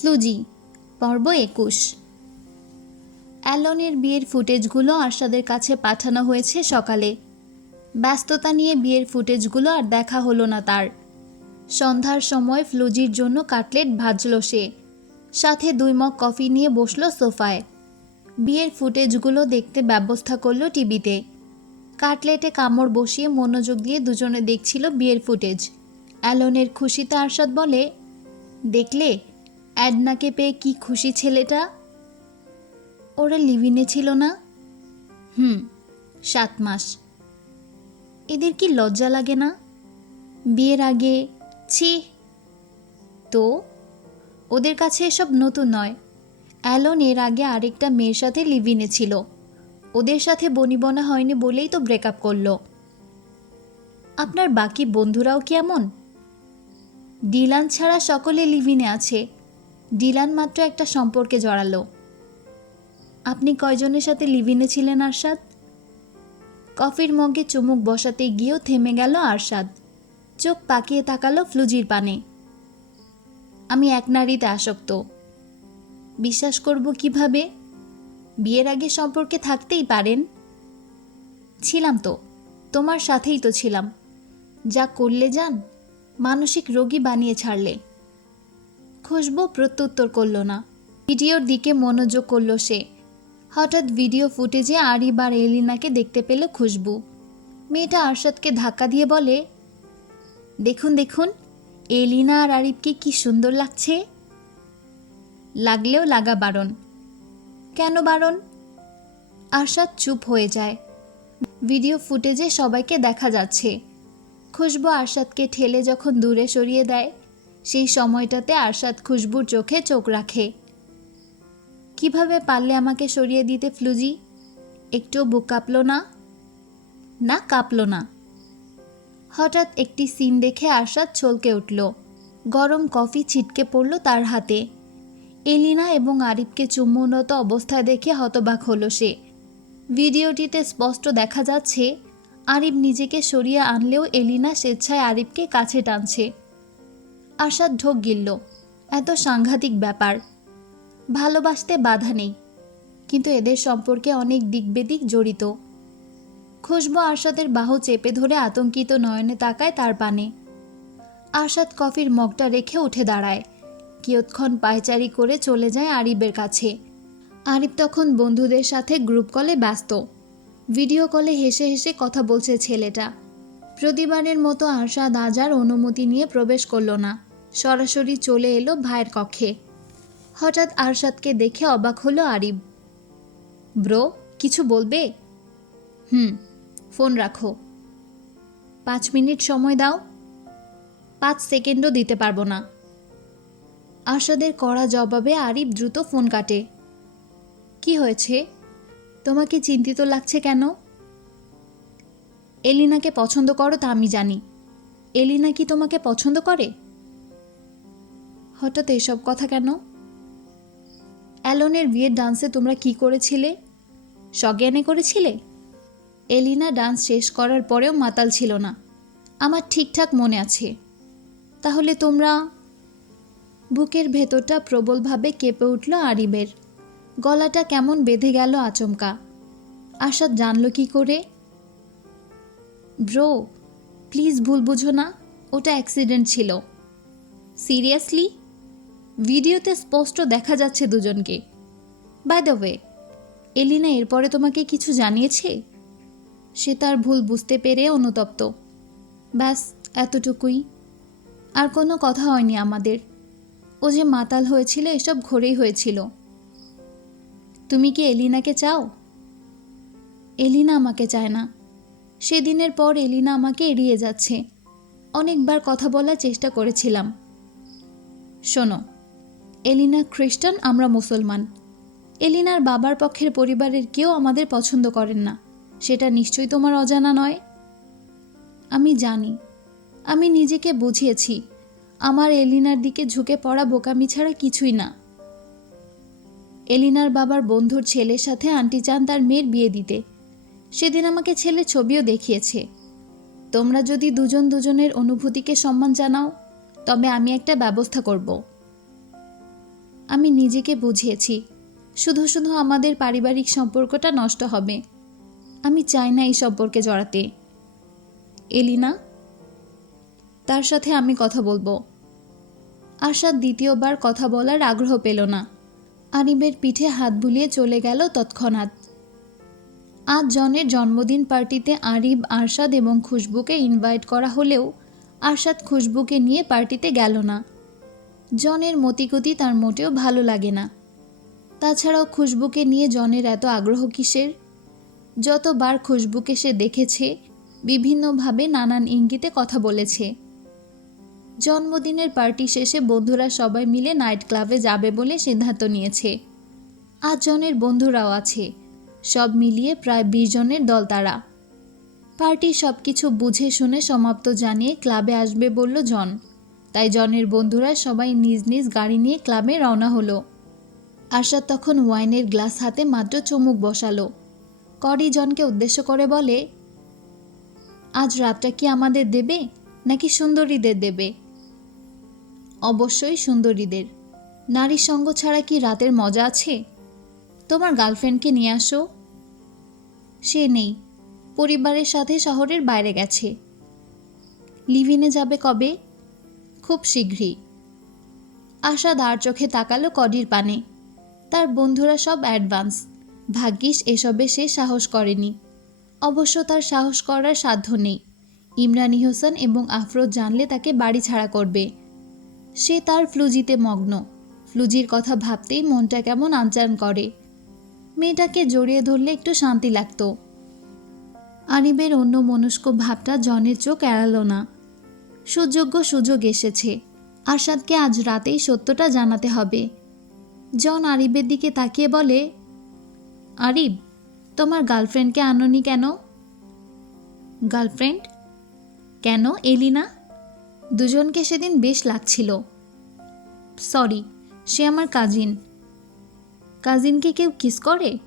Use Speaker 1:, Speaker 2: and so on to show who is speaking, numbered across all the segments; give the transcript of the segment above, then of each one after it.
Speaker 1: ফ্লুজি, পর্ব একুশ। অ্যালনের বিয়ের ফুটেজগুলো আরশাদের কাছে পাঠানো হয়েছে সকালে। ব্যস্ততা নিয়ে বিয়ের ফুটেজগুলো আর দেখা হলো না তার। সন্ধ্যার সময় ফ্লুজির জন্য কাটলেট ভাজল সে। সাথে দুই মগ কফি নিয়ে বসল সোফায়। বিয়ের ফুটেজগুলো দেখতে ব্যবস্থা করল টিভিতে। কাটলেটে কামড় বসিয়ে মনোযোগ দিয়ে দুজনে দেখছিল বিয়ের ফুটেজ। অ্যালনের খুশিতে আরশাদ বলে, দেখলে? অ্যাডনাকে পেয়ে কি খুশি ছেলেটা? ওরা লিভিনে ছিল না? হুম, সাত মাস। এদের কি লজ্জা লাগে না? বিয়ের আগে, ছি। তো? ওদের কাছে এসব নতুন নয়। অ্যালন এর আগে আরেকটা মেয়ের সাথে লিভিনে ছিল। ওদের সাথে বনিবনা হয়নি বলেই তো ব্রেকআপ করল। আপনার বাকি বন্ধুরাও কি এমন ডিলান ছাড়া সকলে লিভিনে আছে। ডিলান মাত্র একটা সম্পর্কে জড়ালো। আপনি কয়জনের সাথে লিভিনে ছিলেন, আরশাদ? কফির মগে চুমুক বসাতে গিয়েও থেমে গেল আরশাদ। চোখ পাকিয়ে তাকালো ফ্লুজির পানে। আমি এক নারীতে আসক্ত। বিশ্বাস করব কীভাবে? বিয়ের আগে সম্পর্কে থাকতেই পারেন? ছিলাম তো, তোমার সাথেই তো ছিলাম। যা করলে যান, মানসিক রোগী বানিয়ে ছাড়লে। খুশবু প্রত্যুত্তর করল না। ভিডিওর দিকে মনোযোগ করল সে। হঠাৎ ভিডিও ফুটেজে আরিব আর এলিনাকে দেখতে পেল খুশবু। মেয়েটা আরশাদকে ধাক্কা দিয়ে বলে, দেখুন দেখুন, এলিনা আর আরিবকে কি সুন্দর লাগছে। লাগলেও লাগা বারণ। কেন বারণ? আরশাদ চুপ হয়ে যায়। ভিডিও ফুটেজে সবাইকে দেখা যাচ্ছে। খুশবু আরশাদকে ঠেলে যখন দূরে সরিয়ে দেয় সেই সময়টাতে আরশাদ খুশবুর চোখে চোখ রাখে। কীভাবে পারলে আমাকে সরিয়ে দিতে ফ্লুজি? একটু বুক কাঁপল না? না, কাঁপল না। হঠাৎ একটি সিন দেখে আরশাদ চলকে উঠল। গরম কফি ছিটকে পড়ল তার হাতে। এলিনা এবং আরিফকে চুম্বনত অবস্থায় দেখে হতবাক হলো সে। ভিডিওটিতে স্পষ্ট দেখা যাচ্ছে, আরিফ নিজেকে সরিয়ে আনলেও এলিনা স্বেচ্ছায় আরিফকে কাছে টানছে। আশাদ ঢোক গিলল। এত সাংঘাতিক ব্যাপার। ভালোবাসতে বাধা নেই। কিন্তু এদের সম্পর্কে অনেক দিকবেদিক জড়িত। খুশবু আরশাদের বাহু চেপে ধরে আতঙ্কিত নয়নে তাকায় তার পানে। আরশাদ কফির মগটা রেখে উঠে দাঁড়ায়। কিয়ৎক্ষণ পায়চারি করে চলে যায় আরিবের কাছে। আরিফ তখন বন্ধুদের সাথে গ্রুপ কলে ব্যস্ত। ভিডিও কলে হেসে হেসে কথা বলছে ছেলেটা। প্রতিবারের মতো আরশাদ আজার অনুমতি নিয়ে প্রবেশ করল না। সরাসরি চলে এলো ভাইয়ের কক্ষে। হঠাৎ আরশাদকে দেখে অবাক হলো আরিব ব্রো, কিছু বলবে? হুম, ফোন রাখো। পাঁচ মিনিট সময় দাও। পাঁচ সেকেন্ডও দিতে পারব না। আরশাদের কড়া জবাবে আরিফ দ্রুত ফোন কাটে। কি হয়েছে? তোমাকে চিন্তিত লাগছে কেন? এলিনাকে পছন্দ করো তা আমি জানি। এলিনা কি তোমাকে পছন্দ করে? হঠাৎ এসব কথা কেন? অ্যালনের বিয়ের ডান্সে তোমরা কি করেছিলে? সজ্ঞানে করেছিলে? এলিনা ডান্স শেষ করার পরেও মাতাল ছিল না। আমার ঠিকঠাক মনে আছে। তাহলে তোমরা? বুকের ভেতরটা প্রবলভাবে কেঁপে উঠল আরিবের। গলাটা কেমন বেঁধে গেল আচমকা। আশাদ জানল কি করে? ব্রো, প্লিজ ভুল বুঝো না, ওটা অ্যাক্সিডেন্ট ছিল। সিরিয়াসলি? ভিডিওতে স্পষ্ট দেখা যাচ্ছে দুজনকে। বাই দ্য ওয়ে এলিনা এরপরে তোমাকে কিছু জানিয়েছে? সে তার ভুল বুঝতে পেরে অনুতপ্ত। ব্যাস, এতটুকুই। আর কোনো কথা হয়নি আমাদের। ও যে মাতাল হয়েছিল, এসব ঘরেই হয়েছিল। তুমি কি এলিনাকে চাও? এলিনা আমাকে চায় না। সেদিনের পর এলিনা আমাকে এড়িয়ে যাচ্ছে। অনেকবার কথা বলার চেষ্টা করেছিলাম। শোনো এলিনা খ্রিস্টান, আমরা মুসলমান। এলিনার বাবার পক্ষের পরিবারের কেউ আমাদের পছন্দ করেন না। সেটা নিশ্চয়ই তোমার অজানা নয়? আমি জানি। আমি নিজেকে বুঝিয়েছি। আমার এলিনার দিকে ঝুঁকে পড়া বোকামি ছাড়া কিছুই না। এলিনার বাবার বন্ধুর ছেলের সাথে আন্টি চান তার মেয়ের বিয়ে দিতে। সেদিন আমাকে ছেলে ছবিও দেখিয়েছে। তোমরা যদি দুজন দুজনের অনুভূতিকে সম্মান জানাও, তবে আমি একটা ব্যবস্থা করব। আমি নিজেকে বুঝিয়েছি। শুধু শুধু আমাদের পারিবারিক সম্পর্কটা নষ্ট হবে। আমি চাই না এই সম্পর্কে জড়াতে। এলিনা, তার সাথে আমি কথা বলব। আশা দ্বিতীয়বার কথা বলার আগ্রহ পেল না। আরিবের পিঠে হাত বুলিয়ে চলে গেল তৎক্ষণাৎ। আজ জনের জন্মদিন পার্টিতে আরিব, আরশাদ এবং খুশবুকে ইনভাইট করা হলেও আরশাদ খুশবুকে নিয়ে পার্টিতে গেল না। জনের মতিগতি তার মোটেও ভালো লাগে না। তাছাড়াও খুশবুকে নিয়ে জনের এত আগ্রহ কিসের? যতবার খুশবুকে সে দেখেছে, বিভিন্নভাবে নানান ইঙ্গিতে কথা বলেছে। জন্মদিনের পার্টি শেষে বন্ধুরা সবাই মিলে নাইট ক্লাবে যাবে বলে সিদ্ধান্ত নিয়েছে। আজ জনের বন্ধুরাও আছে, সব মিলিয়ে প্রায় বিশ জনের দল তারা। পার্টি সব কিছু বুঝে শুনে সমাপ্ত জানিয়ে ক্লাবে আসবে বলল জন। তাই জনের বন্ধুরা সবাই নিজ নিজ গাড়ি নিয়ে ক্লাবে রওনা হলো। আশা তখন ওয়াইনের গ্লাস হাতে মাত্র চুমুক বসালো। করি জনকে উদ্দেশ্য করে বলে, আজ রাতটা কি আমাদের দেবে নাকি সুন্দরীদের দেবে? অবশ্যই সুন্দরীদের। নারী সঙ্গ ছাড়া কি রাতের মজা আছে? তোমার গার্লফ্রেন্ডকে নিয়ে আসো। সে নেই। পরিবারের সাথে শহরের বাইরে গেছে। লিভিনে যাবে কবে? খুব শীঘ্রই। আশা দাঁড় চোখে তাকালো কডির পানে। তার বন্ধুরা সব অ্যাডভান্স। ভাগ্যিস এসবে সে সাহস করেনি। অবশ্য তার সাহস করার সাধ্য নেই। ইমরানি হোসেন এবং আফরোজ জানলে তাকে বাড়ি ছাড়া করবে। সে তার ফ্লুজিতে মগ্ন। ফ্লুজির কথা ভাবতেই মনটা কেমন আনচান করে। মেয়েটাকে জড়িয়ে ধরলে একটু শান্তি লাগতো। আরিবের অন্য মনস্ক ভাবটা জনের চোখ এড়ালো না। সুযোগ্য সুযোগ এসেছে। আরশাদকে আজ রাতেই সত্যটা জানাতে হবে। জন আরিবের দিকে তাকিয়ে বলে আরিব তোমার গার্লফ্রেন্ডকে আনোনি কেন? গার্লফ্রেন্ড? কেন এলি না? দুজনকে সেদিন বেশ লাগছিল। সরি, সে আমার কাজিন। কাজিনকে কেউ কিস করে?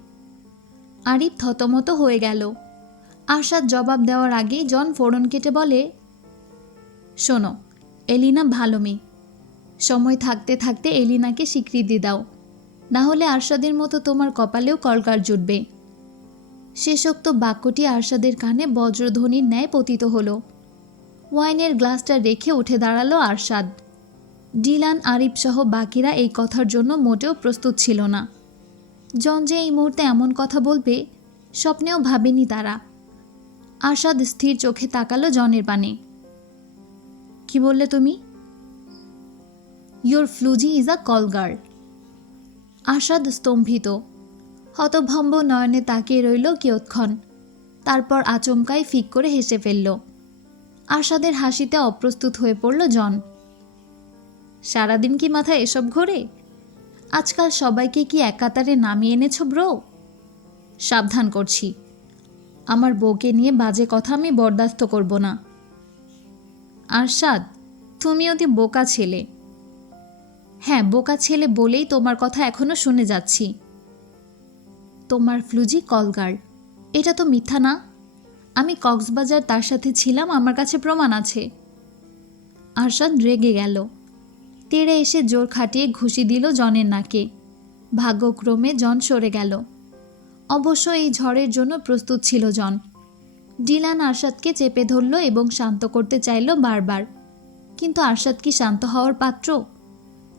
Speaker 1: আরিফ থতমত হয়ে গেল। আশাদ জবাব দেওয়ার আগেই জন ফোড়ন কেটে বলে শোনো, এলিনা ভালো মেয়ে। সময় থাকতে থাকতে এলিনাকে স্বীকৃতি দাও। না হলে আরশাদের মতো তোমার কপালেও কলকার জুটবে। শেষোক্ত বাক্যটি আরশাদের কানে বজ্রধ্বনির ন্যায় পতিত হলো। ওয়াইনের গ্লাসটা রেখে উঠে দাঁড়াল আরশাদ। ডিলান, আরিফ সহ বাকিরা এই কথার জন্য মোটেও প্রস্তুত ছিল না। জন যে এই মুহূর্তে এমন কথা বলবে, স্বপ্নেও ভাবেনি তারা। আরশাদ স্থির চোখে তাকালো জনের পানে কি বললে তুমি? Your floozy is a call girl Arshad স্তম্ভিত। হতভম্ব নয়নে তাকিয়ে রইল কিয়ৎক্ষণ। তারপর আচমকাই ফিক করে হেসে ফেলল। আশাদের হাসিতে অপ্রস্তুত হয়ে পড়ল জন। সারাদিন কি মাথায় এসব ঘোরে? আজকাল সবাইকে কি একাতারে নামিয়ে এনেছ ব্রো? সাবধান করছি। আমার বউকে নিয়ে বাজে কথা আমি বরদাস্ত করব না। আরশাদ, তুমি অতি বোকা ছেলে। হ্যাঁ বোকা ছেলে বলেই তোমার কথা এখনও শুনে যাচ্ছি। তোমার ফ্লুজি কলগার এটা তো মিথ্যা না? আমি কক্সবাজার তার সাথে ছিলাম, আমার কাছে প্রমাণ আছে। আরশাদ রেগে গেল। তেড়ে এসে জোর খাটিয়ে ঘুষি দিল জনের নাকে। ভাগ্যক্রমে জন সরে গেল। অবশ্য এই ঝড়ের জন্য প্রস্তুত ছিল জন। ডিলান আরশাদকে চেপে ধরল এবং শান্ত করতে চাইল বারবার। কিন্তু আরশাদ কি শান্ত হওয়ার পাত্র?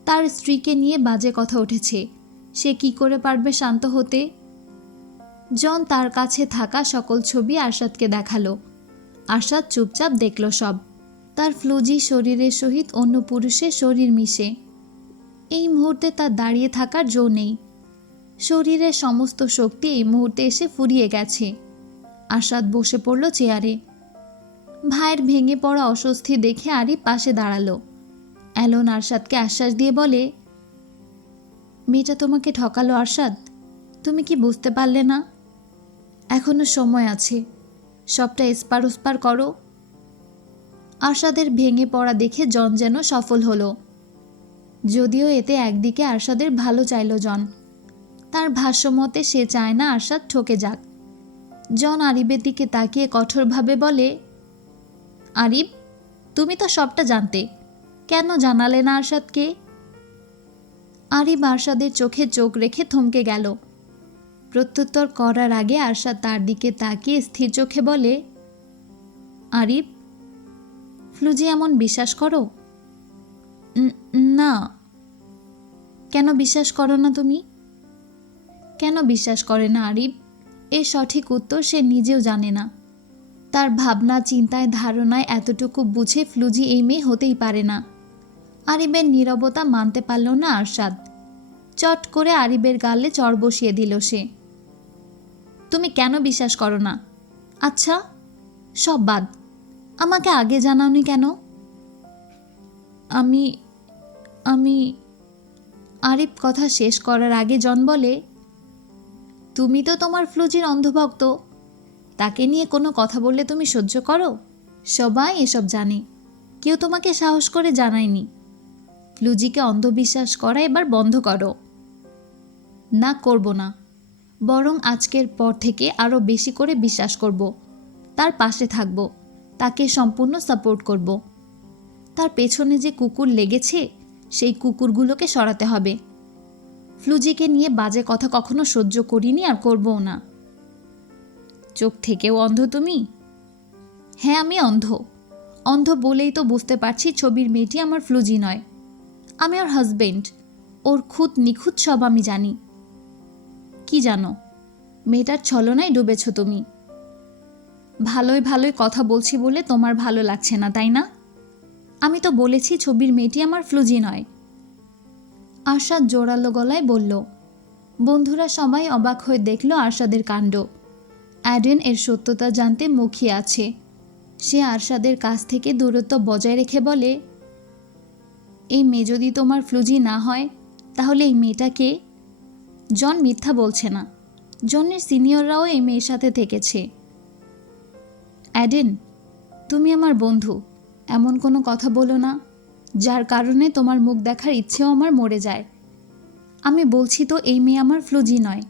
Speaker 1: তার স্ত্রীকে নিয়ে বাজে কথা উঠেছে। সে কি করে পারবে শান্ত হতে? জন তার কাছে থাকা সকল ছবি আরশাদকে দেখাল। আরশাদ চুপচাপ দেখল সব। তার ফ্লুজি শরীরের সহিত অন্য পুরুষের শরীর মিশে। এই মুহূর্তে তার দাঁড়িয়ে থাকার জো নেই। শরীরের সমস্ত শক্তি এই মুহূর্তে এসে ফুরিয়ে গেছে। আরশাদ বসে পড়ল চেয়ারে। ভাইয়ের ভেঙে পড়া অস্বস্তি দেখে আরি পাশে দাঁড়াল। অ্যালন আরশাদকে আশ্বাস দিয়ে বলে, মেয়েটা তোমাকে ঠকালো আরশাদ? তুমি কি বুঝতে পারলে না? এখনও সময় আছে। সবটা এসপার ওসপার করো। আরশাদের ভেঙে পড়া দেখে জন যেন সফল হলো। যদিও এতে একদিকে আরশাদের ভালো চাইল জন। তার ভাষ্যমতে সে চায় না আরশাদ ঠকে যাক। জন আরিবের দিকে তাকিয়ে কঠোরভাবে বলে, আরিব, তুমি তো সবটা জানতে। কেন জানালে না আরশাদকে? আরিব আরশাদের চোখে চোখ রেখে থমকে গেল। প্রত্যুত্তর করার আগে আরশাদ তার দিকে তাকিয়ে স্থির চোখে বলে, আরিব, ফ্লুজি এমন বিশ্বাস করো? না। কেন বিশ্বাস করো না তুমি? কেন বিশ্বাস করে না আরিব? এর সঠিক উত্তর সে নিজেও জানে না। তার ভাবনা, চিন্তায়, ধারণায় এতটুকু বুঝে ফ্লুজি এই মেয়ে হতেই পারে না। আরিবের নীরবতা মানতে পারল না আরশাদ। চট করে আরিবের গালে চর বসিয়ে দিল সে। তুমি কেন বিশ্বাস করো না? আচ্ছা সব বাদ। আমাকে আগে জানাওনি কেন? আমি আমি আরিফ কথা শেষ করার আগে জন বলে তুমি তো তোমার ফ্লুজির অন্ধভক্ত। তাকে নিয়ে কোনো কথা বললে তুমি সহ্য করো? সবাই এসব জানে। কেউ তোমাকে সাহস করে জানায়নি। ফ্লুজিকে অন্ধবিশ্বাস করা এবার বন্ধ করো। না, করব না। বরং আজকের পর থেকে আরও বেশি করে বিশ্বাস করব। তার পাশে থাকব। তাকে সম্পূর্ণ সাপোর্ট করব। তার পেছনে যে কুকুর লেগেছে, সেই কুকুরগুলোকে সরাতে হবে। ফ্লুজিকে নিয়ে বাজে কথা কখনো সহ্য করিনি আর করবও না। চোখ থেকেও অন্ধ তুমি? হ্যাঁ আমি অন্ধ। অন্ধ বলেই তো বুঝতে পারছি ছবির মেয়েটি আমার ফ্লুজি নয়। আমি ওর হাজবেন্ড ওর খুদ নিখুঁত সব আমি জানি। কি জানো, মেয়েটার ছলনায় ডুবেছ তুমি। ভালোই ভালোই কথা বলছি বলে তোমার ভালো লাগছে না, তাই না? আমি তো বলেছি ছবির মেয়েটি আমার ফ্লুজি নয়। আরশাদ জোরালো গলায় বলল, বন্ধুরা সবাই অবাক হয়ে দেখল আরশাদের কাণ্ড। অ্যাডেন এর সত্যতা জানতে মুখিয়ে আছে। সে আরশাদের কাছ থেকে দূরত্ব বজায় রেখে বলে, এই মেয়ে যদি তোমার ফ্লুজি না হয়, তাহলে এই মেয়েটাকে জন মিথ্যা বলছে না। জনের সিনিয়ররাও এই মেয়ের সাথে থেকেছে। অ্যাডেন, তুমি আমার বন্ধু, এমন কোনো কথা বলো না। যার কারণে তোমার মুখ দেখার ইচ্ছেও আমার মরে যায়। আমি বলছি তো, এই মেয়ে আমার ফ্লুজি নয়।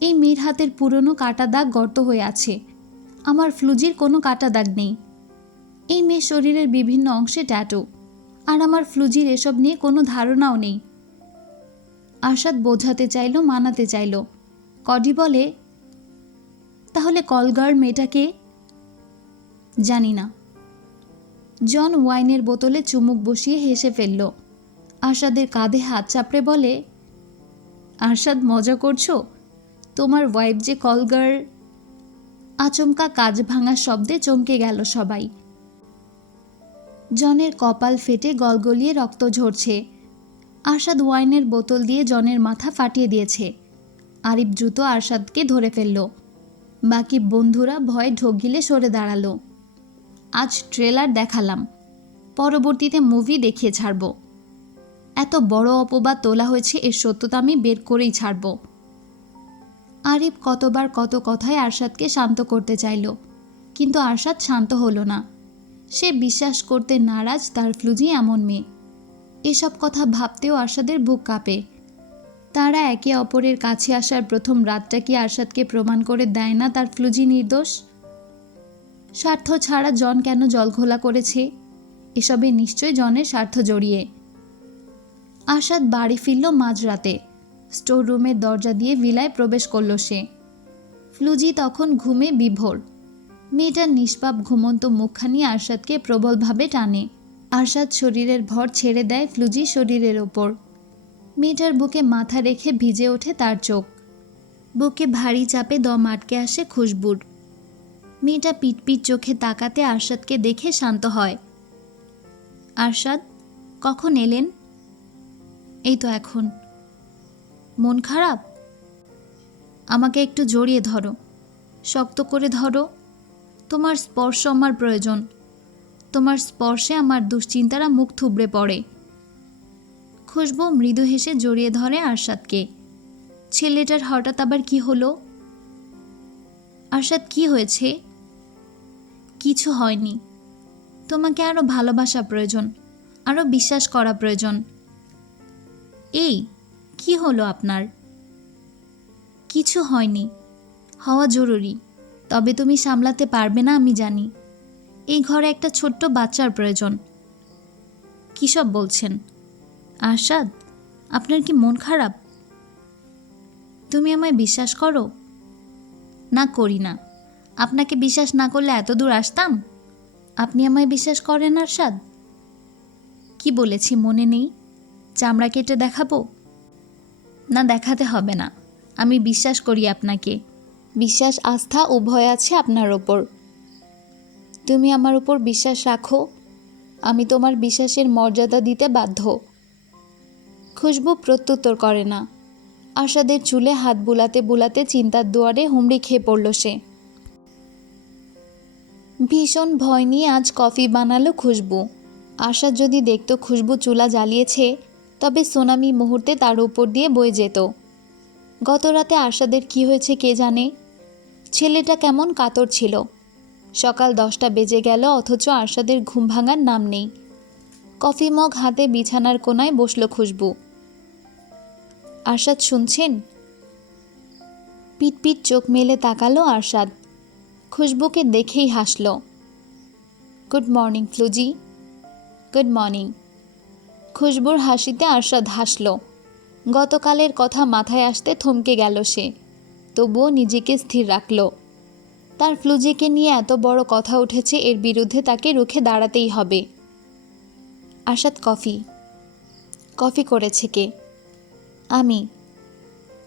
Speaker 1: এই মেয়ের হাতের পুরনো কাটা দাগ গর্ত হয়ে আছে। আমার ফ্লুজির কোনো কাটা দাগ নেই। এই মেয়ের শরীরের বিভিন্ন অংশে ট্যাটু। আর আমার ফ্লুজির এসব নিয়ে কোনো ধারণাও নেই। আশাদ বোঝাতে চাইলো, মানাতে চাইলো। কডি বলে, তাহলে কলগার্ল মেয়েটাকে জানি না। জন ওয়াইনের বোতলে চুমুক বসিয়ে হেসে ফেলল। আশাদের কাঁধে হাত চাপড়ে বলে, আরশাদ, মজা করছ? তোমার ওয়াইফ যে কলগার আচমকা কাজ ভাঙার শব্দে চমকে গেল সবাই। জনের কপাল ফেটে গলগলিয়ে রক্ত ঝরছে। আরশাদ ওয়াইনের বোতল দিয়ে জনের মাথা ফাটিয়ে দিয়েছে। আরিফ দ্রুত আরশাদকে ধরে ফেলল। বাকি বন্ধুরা ভয়ে ঢোক গিলে সরে দাঁড়াল। আজ ট্রেলার দেখালাম। পরবর্তীতে মুভি দেখিয়ে ছাড়ব। এত বড় অপবাদ তোলা হয়েছে, এর সত্যতা আমি বের করেই ছাড়ব। আরিফ কতবার কত কথায় আরশাদকে শান্ত করতে চাইল, কিন্তু আরশাদ শান্ত হলো না। সে বিশ্বাস করতে নারাজ, তার ফ্লুজি এমন মেয়ে। এসব কথা ভাবতেও আরশাদের বুক কাঁপে। তারা একে অপরের কাছে আসার প্রথম রাতটা কি আরশাদকে প্রমাণ করে দেয় না তার ফ্লুজি নির্দোষ? স্বার্থ ছাড়া জন কেন জলঘোলা করেছে? এসবে নিশ্চয় জনের স্বার্থ জড়িয়ে। আশাদ বাড়ি ফিরল মাঝরাতে। স্টোর রুমের দরজা দিয়ে ভিলায় প্রবেশ করল সে। ফ্লুজি তখন ঘুমে বিভোর। মেয়েটার নিষ্পাপ ঘুমন্ত মুখখানি আরশাদকে প্রবলভাবে টানে। আরশাদ শরীরের ভর ছেড়ে দেয় ফ্লুজি শরীরের ওপর। মেয়েটার বুকে মাথা রেখে ভিজে ওঠে তার চোখ। বুকে ভারী চাপে দম আটকে আসে খুশবুর। মেয়েটা পিটপিট চোখে তাকাতে আরশাদকে দেখে শান্ত হয়। আরশাদ, কখন এলেন? এই তো এখন। মন খারাপ? আমাকে একটু জড়িয়ে ধরো। শক্ত করে ধরো। তোমার স্পর্শ আমার প্রয়োজন। তোমার স্পর্শে আমার দুশ্চিন্তারা মুখ থুবড়ে পড়ে। খুশবু মৃদু হেসে জড়িয়ে ধরে আরশাদকে। ছেলেটার হঠাৎ আবার কি হলো? আরশাদ কি হয়েছে? কিছু হয়নি। তোমাকে আরও ভালোবাসা প্রয়োজন আরও বিশ্বাস করা প্রয়োজন। এই, কি হলো আপনার? কিছু হয়নি। হওয়া জরুরি, তবে তুমি সামলাতে পারবে না আমি জানি। এই ঘরে একটা ছোট্ট বাচ্চার প্রয়োজন। কী সব বলছেন? আশাদ আপনার কি মন খারাপ? তুমি আমায় বিশ্বাস করো? না, করি না। আপনাকে বিশ্বাস না করলে এত দূর আসতাম? আপনি আমায় বিশ্বাস করেন আরশাদ? কি বলেছি, মনে নেই। চামড়া কেটে দেখাবো? না, দেখাতে হবে না। আমি বিশ্বাস করি আপনাকে। বিশ্বাস, আস্থা উভয় আছে আপনার ওপর। তুমি আমার উপর বিশ্বাস রাখো। আমি তোমার বিশ্বাসের মর্যাদা দিতে বাধ্য। খুশবু প্রত্যুত্তর করে না। আশাদের চুলে হাত বুলাতে বুলাতে চিন্তার দুয়ারে হুমড়ি খেয়ে পড়ল সে। ভীষণ ভয় নিয়ে আজ কফি বানালো খুশবু। আশা যদি দেখত খুশবু চুলা জ্বালিয়েছে, তবে সোনামি মুহূর্তে তার উপর দিয়ে বয়ে যেত। গত রাতে আশাদের কি হয়েছে কে জানে? ছেলেটা কেমন কাতর ছিল। সকাল দশটা বেজে গেল, অথচ আশাদের ঘুম ভাঙার নাম নেই। কফি মগ হাতে বিছানার কোনায় বসল খুশবু। আরশাদ শুনছেন? পিট পিট চোখ মেলে তাকালো আরশাদ খুশবুকে দেখেই হাসল। Good morning, floozy. Good morning. খুশবুর হাসিতে আরশাদ হাসল। গতকালের কথা মাথায় আসতে থমকে গেল সে, তবুও নিজেকে স্থির রাখল। তার ফ্লুজিকে নিয়ে এত বড় কথা উঠেছে এর বিরুদ্ধে তাকে রুখে দাঁড়াতেই হবে। আরশাদ কফি। কফি করেছে কে? আমি।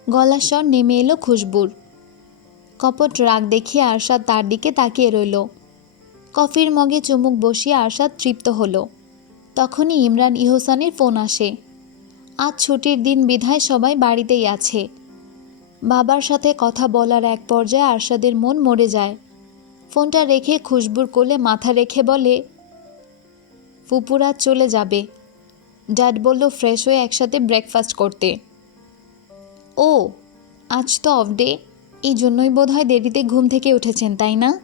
Speaker 1: গলার স্বর নেমে এলো খুশবুর। কপট রাগ দেখিয়ে আরশাদ তার দিকে তাকিয়ে রইল। কফির মগে চুমুক বসিয়ে আরশাদ তৃপ্ত হলো। তখনই ইমরান ইহসানের ফোন আসে। আজ ছুটির দিন বিধায় সবাই বাড়িতেই আছে। বাবার সাথে কথা বলার এক পর্যায়ে আরশাদের মন মরে যায়। ফোনটা রেখে খুশবুর কোলে মাথা রেখে বলে, ফুপুরা চলে যাবে। ড্যাড বলল ফ্রেশ হয়ে একসাথে ব্রেকফাস্ট করতে। ও, আজ তো অফ ডে। এই জন্যই বোধহয় দেরিতে ঘুম থেকে উঠেছেন, তাই না?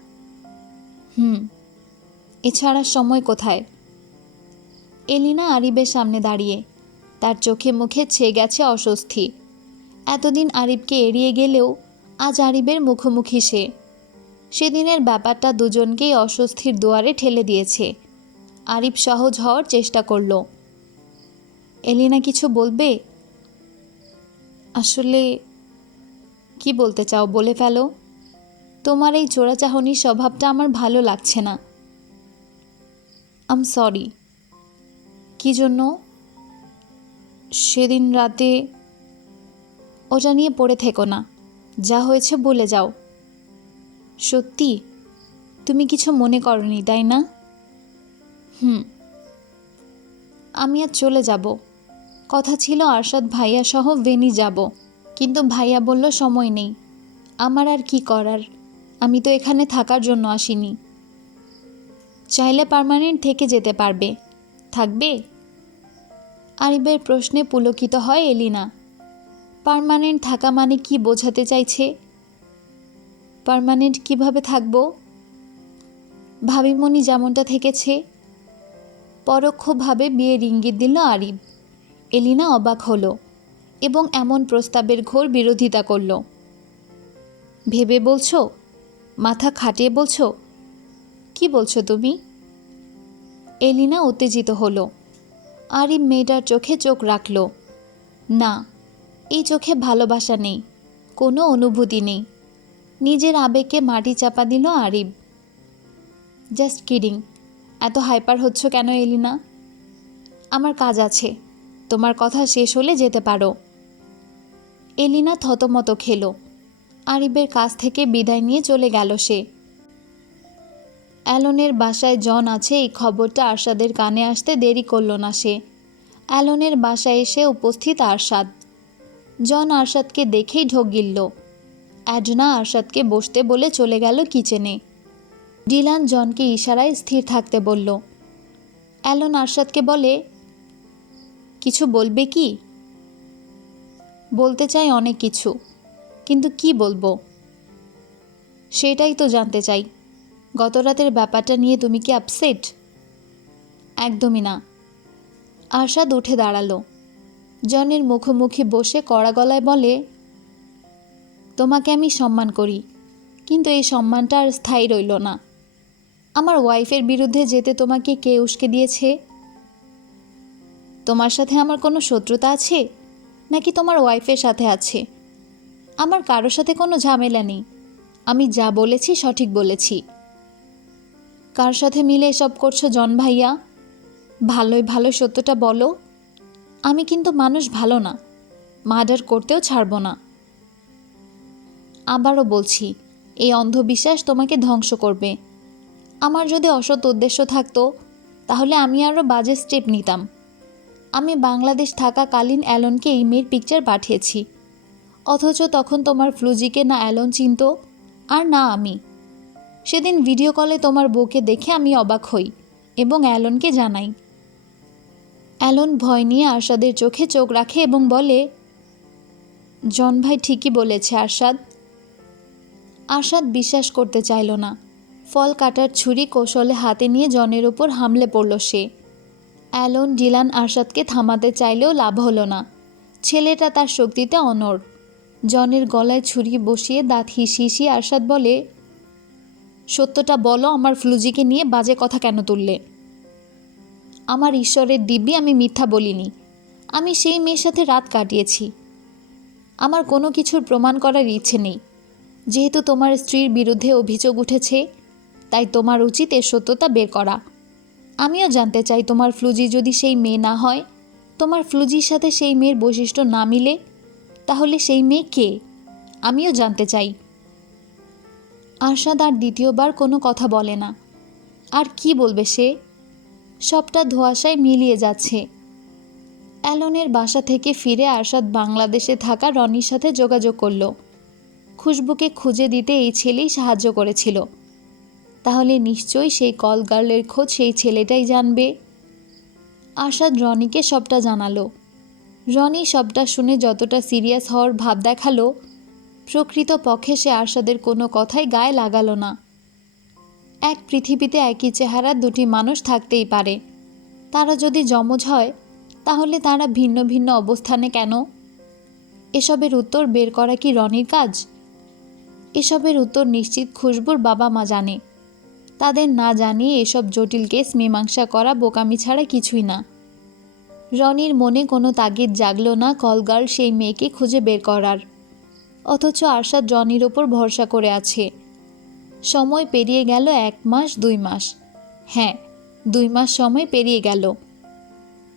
Speaker 1: হুম। এছাড়া সময় কোথায়? এলিনা আরিবের সামনে দাঁড়িয়ে, তার চোখে মুখে ছেয়ে গেছে অস্বস্তি। এতদিন আরিবকে এড়িয়ে গেলেও আজ আরিবের মুখোমুখি সে। সেদিনের ব্যাপারটা দুজনকেই অস্বস্তির দুয়ারে ঠেলে দিয়েছে। আরিফ সহজ হওয়ার চেষ্টা করল। এলিনা কিছু বলবে? আসলে কি বলতে চাও বলে ফেলো। তোমার এই চোরাচাহনির স্বভাবটা আমার ভালো লাগছে না। আম সরি কি জন্য? সেদিন রাতে ওটা নিয়ে পড়ে থেকো না। যা হয়েছে বলে যাও। সত্যি? তুমি কিছু মনে করনি, তাই না? হুম। আমি আর চলে যাব। কথা ছিল আরশাদ ভাইয়া সহ ভেনি যাব। কিন্তু ভাইয়া বলল, সময় নেই। আমার আর কি করার? আমি তো এখানে থাকার জন্য আসিনি। চাইলে পারমানেন্ট থেকে যেতে পারবে। থাকবে? আরিবের প্রশ্নে পুলকিত হয় এলিনা। পারমানেন্ট থাকা মানে কি বোঝাতে চাইছে? পারমানেন্ট কীভাবে থাকব? ভাবিমণি যেমনটা থেকেছে। পরোক্ষভাবে বিয়ের ইঙ্গিত দিল আরিব এলিনা অবাক হলো। এবং এমন প্রস্তাবের ঘোর বিরোধিতা করল। ভেবে বলছো? মাথা খাটিয়ে বলছো? কি বলছো তুমি? এলিনা উত্তেজিত হলো। আরিব মেয়েটার চোখে চোখ রাখল। না, এই চোখে ভালোবাসা নেই, কোনো অনুভূতি নেই। নিজের আবেগকে মাটি চাপা দিল আরিব জাস্ট কিডিং, এত হাইপার হচ্ছ কেন এলিনা? আমার কাজ আছে, তোমার কথা শেষ হলে যেতে পারো। এলিনা থতমত খেলো। আরিবের কাছ থেকে বিদায় নিয়ে চলে গেল সে। অ্যালনের বাসায় জন আছে এই খবরটা আরশাদের কানে আসতে দেরি করল না সে। অ্যালনের বাসায় এসে উপস্থিত আরশাদ। জন আরশাদকে দেখেই ঢোক গিলল। অ্যাডনা আরশাদকে বসতে বলে চলে গেল কিচেনে। ডিলান জনকে ইশারায় স্থির থাকতে বলল, অ্যালন আরশাদকে বলে, কিছু বলবে কি? বলতে চাই অনেক কিছু, কিন্তু কি বলব? সেটাই তো জানতে চাই। গত রাতের ব্যাপারটা নিয়ে তুমি কি আপসেট একদমই না। আরশাদ উঠে দাঁড়াল। জনের মুখোমুখি বসে কড়া গলায় বলে, তোমাকে আমি সম্মান করি, কিন্তু এই সম্মানটা আর স্থায়ী রইল না। আমার ওয়াইফের বিরুদ্ধে যেতে তোমাকে কে উস্কে দিয়েছে? তোমার সাথে আমার কোনো শত্রুতা আছে? নাকি তোমার ওয়াইফের সাথে আছে? আমার কারোর সাথে কোনো ঝামেলা নেই। আমি যা বলেছি সঠিক বলেছি। কার সাথে মিলে এসব করছ জন ভাইয়া? ভালোই ভালো সত্যটা বলো। আমি কিন্তু মানুষ ভালো না। মার্ডার করতেও ছাড়বো না। আবারও বলছি, এই অন্ধবিশ্বাস তোমাকে ধ্বংস করবে। আমার যদি অসৎ উদ্দেশ্য থাকতো, তাহলে আমি আরও বাজে স্টেপ নিতাম। আমি বাংলাদেশ থাকাকালীন অ্যালনকে এই মেয়ের পিকচার পাঠিয়েছি। অথচ তখন তোমার ফ্লুজিকে না অ্যালন চিনত, আর না আমি। সেদিন ভিডিও কলে তোমার বউকে দেখে আমি অবাক হই এবং অ্যালনকে জানাই। অ্যালন ভয় নিয়ে আরশাদের চোখে চোখ রাখে এবং বলে, জন ভাই ঠিকই বলেছে, আরশাদ। আরশাদ বিশ্বাস করতে চাইল না। ফল কাটার ছুরি কৌশলে হাতে নিয়ে জনের ওপর হামলে পড়ল সে। অ্যালন ডিলান আরশাদকে থামাতে চাইলেও লাভ হলো না। ছেলেটা তার শক্তিতে অনড়। জনের গলায় ছুরি বসিয়ে দাঁত হিসি আরশাদ বলে, সত্যটা বলো, আমার ফ্লুজিকে নিয়ে বাজে কথা কেন তুললে? আমার ঈশ্বরের দিব্যি আমি মিথ্যা বলিনি। আমি সেই মেয়ের সাথে রাত কাটিয়েছি। আমার কোনো কিছুর প্রমাণ করার ইচ্ছে নেই। যেহেতু তোমার স্ত্রীর বিরুদ্ধে অভিযোগ উঠেছে, তাই তোমার উচিত এর সত্যতা বের করা। আমিও জানতে চাই তোমার ফ্লুজি যদি সেই মেয়ে না হয়। তোমার ফ্লুজির সাথে সেই মেয়ের বৈশিষ্ট্য না মিলে, তাহলে সেই মেয়ে কে? আমিও জানতে চাই। আরশাদ আর দ্বিতীয়বার কোনো কথা বলে না। আর কি বলবে সে? সবটা ধোঁয়াশায় মিলিয়ে যাচ্ছে। অ্যালনের বাসা থেকে ফিরে আরশাদ বাংলাদেশে থাকা রনির সাথে যোগাযোগ করল। খুশবুকে খুঁজে দিতে এই ছেলেই সাহায্য করেছিল। তাহলে নিশ্চয়ই সেই কল গার্লের খোঁজ সেই ছেলেটাই জানবে। আশাদ রনিকে সবটা জানালো। রনি সবটা শুনে যতটা সিরিয়াস হওয়ার ভাব দেখাল, প্রকৃত পক্ষে সে আরশাদের কোনো কথাই গায়ে লাগালো না। এক পৃথিবীতে একই চেহারা দুটি মানুষ থাকতেই পারে। তারা যদি জমজ হয়, তাহলে তারা ভিন্ন ভিন্ন অবস্থানে কেন? এসবের উত্তর বের করা কি রনির কাজ? এসবের উত্তর নিশ্চিত খুশবুর বাবা মা জানে। তাদের না জানিয়ে এসব জটিল কেস মীমাংসা করা বোকামি ছাড়া কিছুই না। রনির মনে কোনো তাগিদ জাগলো না কলগার্ল সেই মেয়েকে খুঁজে বের করার। অথচ আরশাদ রনির ওপর ভরসা করে আছে। সময় পেরিয়ে গেল এক মাস, দুই মাস। হ্যাঁ দুই মাস সময় পেরিয়ে গেল।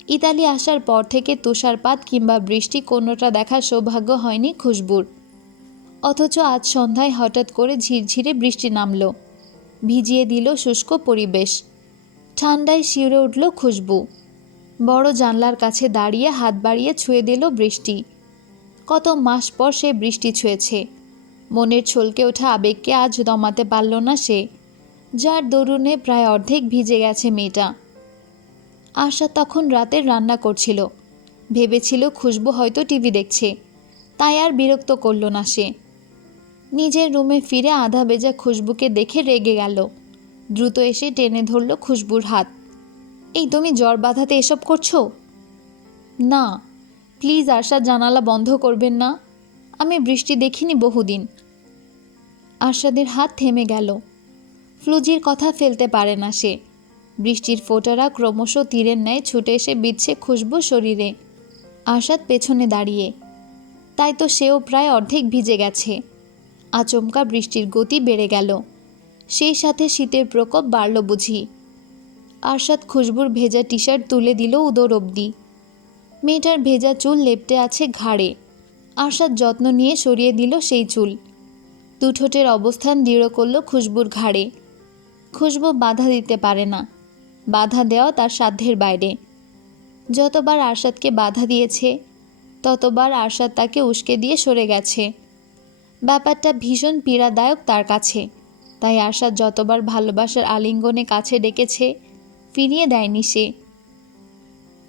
Speaker 1: ইতালি আসার পর থেকে তুষারপাত কিংবা বৃষ্টি কোনোটা দেখার সৌভাগ্য হয়নি খুশবুর। অথচ আজ সন্ধ্যায় হঠাৎ করে ঝিরঝিরে বৃষ্টি নামল। ভিজিয়ে দিল শুষ্ক পরিবেশ। ঠান্ডায় শিউরে উঠল খুশবু। বড় জানলার কাছে দাঁড়িয়ে হাত বাড়িয়ে ছুঁয়ে দিল বৃষ্টি। কত মাস পর সে বৃষ্টি ছুঁয়েছে। মনের ছলকে ওঠা আবেগকে আজ দমাতে পারল না সে। যার দরুনে প্রায় অর্ধেক ভিজে গেছে মেয়েটা। আশা তখন রাতের রান্না করছিল। ভেবেছিল খুশবু হয়তো টিভি দেখছে। তাই আর বিরক্ত করল না সে। নিজের রুমে ফিরে আধা বেজা খুশবুকে দেখে রেগে গেল। দ্রুত এসে টেনে ধরল খুশবুর হাত। এই তুমি জ্বর বাঁধাতে এসব করছ? না, প্লিজ আশা জানালা বন্ধ করবেন না। আমি বৃষ্টি দেখিনি বহুদিন। আশাদের হাত থেমে গেল। ফ্লুজির কথা ফেলতে পারে না সে। বৃষ্টির ফোঁটারা ক্রমশ তীরের ন্যায় ছুটে এসে বিচ্ছে খুশবু শরীরে। আশাদ পেছনে দাঁড়িয়ে। তাই তো সেও প্রায় অর্ধেক ভিজে গেছে। আচমকা বৃষ্টির গতি বেড়ে গেল। সেই সাথে শীতের প্রকোপ বাড়ল বুঝি। আরশাদ খুশবুর ভেজা টি শার্ট তুলে দিল উদর অবধি। মেয়েটার ভেজা চুল লেপটে আছে ঘাড়ে। আরশাদ যত্ন নিয়ে সরিয়ে দিল সেই চুল। দুঠোঁটের অবস্থান দৃঢ় করল খুশবুর ঘাড়ে। খুশবু বাধা দিতে পারে না। বাধা দেওয়া তার সাধ্যের বাইরে। যতবার আরশাদকে বাধা দিয়েছে, ততবার আরশাদ তাকে উস্কে দিয়ে সরে গেছে। ব্যাপারটা ভীষণ পীড়াদায়ক তার কাছে। তাই আশাদ যতবার ভালোবাসার আলিঙ্গনে কাছে ডেকেছে, ফিরিয়ে দেয়নি সে।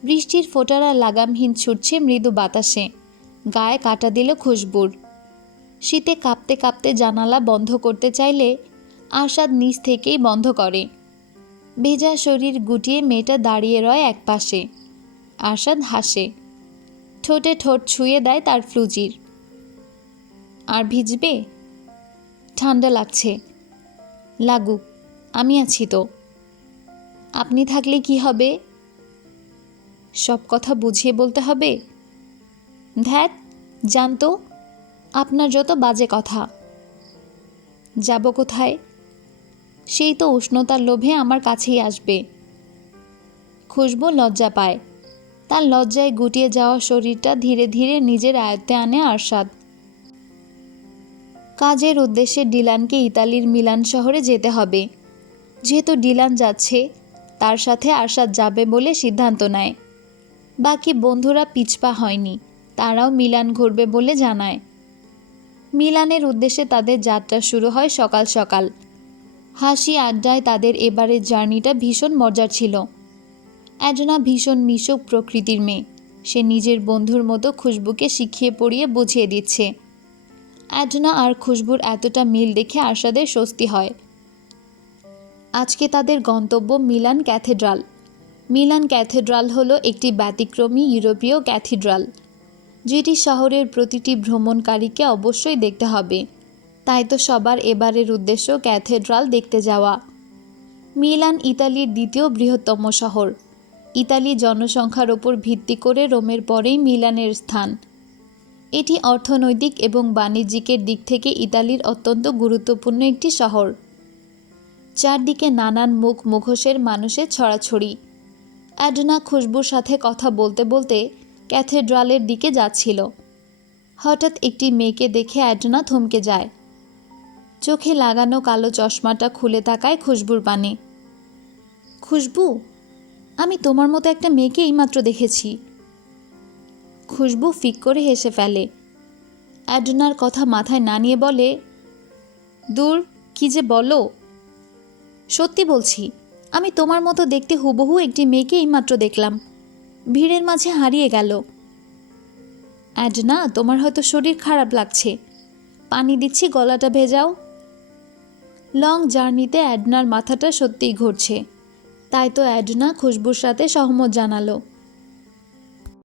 Speaker 1: বৃষ্টির ফোঁটারা লাগামহীন ছুটছে মৃদু বাতাসে। গায়ে কাটা দিল খুশবুর। শীতে কাঁপতে কাঁপতে জানালা বন্ধ করতে চাইলে আশাদ নিচ থেকেই বন্ধ করে। ভেজা শরীর গুটিয়ে মেয়েটা দাঁড়িয়ে রয় এক পাশে আশাদ হাসে। ঠোঁটে ঠোঁট ছুঁয়ে দেয় তার ফ্লুজির। আর ভিজবে? ঠান্ডা লাগছে। লাগুক, আমি আছি তো। আপনি থাকলে কি হবে? সব কথা বুঝিয়ে বলতে হবে? ধ্যাত জানতো আপনার যত বাজে কথা। যাব কোথায়? সেই তো উষ্ণতার লোভে আমার কাছেই আসবে। খুশবু লজ্জা পায়। তার লজ্জায় গুটিয়ে যাওয়া শরীরটা ধীরে ধীরে নিজের আয়ত্তে আনে আরশাদ। কাজের উদ্দেশ্যে ডিলানকে ইতালির মিলান শহরে যেতে হবে। যেহেতু ডিলান যাচ্ছে, তার সাথে আরশাদ যাবে বলে সিদ্ধান্ত নেয়। বাকি বন্ধুরা পিছপা হয়নি, তারাও মিলান ঘুরবে বলে জানায়। মিলানের উদ্দেশ্যে তাদের যাত্রা শুরু হয় সকাল সকাল। হাসি আড্ডায় তাদের এবারের জার্নিটা ভীষণ মজার ছিল। অ্যাডনা ভীষণ মিশক প্রকৃতির মেয়ে, সে নিজের বন্ধুর মতো খুশবুকে শিখিয়ে পড়িয়ে বুঝিয়ে দিচ্ছে। অ্যাডনা আর খুশবুর এতটা মিল দেখে আশাদের স্বস্তি হয়। আজকে তাদের গন্তব্য মিলান ক্যাথেড্রাল। মিলান ক্যাথেড্রাল হলো একটি ব্যতিক্রমী ইউরোপীয় ক্যাথিড্রাল, যেটি শহরের প্রতিটি ভ্রমণকারীকে অবশ্যই দেখতে হবে। তাই তো সবার এবারের উদ্দেশ্য ক্যাথেড্রাল দেখতে যাওয়া। মিলান ইতালির দ্বিতীয় বৃহত্তম শহর। ইতালি জনসংখ্যার ওপর ভিত্তি করে রোমের পরেই মিলানের স্থান। এটি অর্থনৈতিক এবং বাণিজ্যিকের দিক থেকে ইতালির অত্যন্ত গুরুত্বপূর্ণ একটি শহর। চারদিকে নানান মুখ মুখোশের মানুষের ছড়াছড়ি। অ্যাডনা খুশবুর সাথে কথা বলতে বলতে ক্যাথেড্রালের দিকে যাচ্ছিল। হঠাৎ একটি মেয়েকে দেখে অ্যাডনা থমকে যায়। চোখে লাগানো কালো চশমাটা খুলে তাকায় খুশবুর পানে। খুশবু, আমি তোমার মতো একটা মেয়েকে এইমাত্র দেখেছি। খুশবু ফিক করে হেসে ফেলে। অ্যাডনার কথা মাথায় না নিয়ে বলে, দূর, কি যে বলো? সত্যি বলছি, আমি তোমার মতো দেখতে হুবহু একটি মেয়েকে এইমাত্র দেখলাম। ভিড়ের মাঝে হারিয়ে গেল। অ্যাডনা, তোমার হয়তো শরীর খারাপ লাগছে। পানি দিচ্ছি, গলাটা ভেজাও। লং জার্নিতে অ্যাডনার মাথাটা সত্যিই ঘুরছে। তাই তো অ্যাডনা খুশবুর সাথে সহমত জানালো।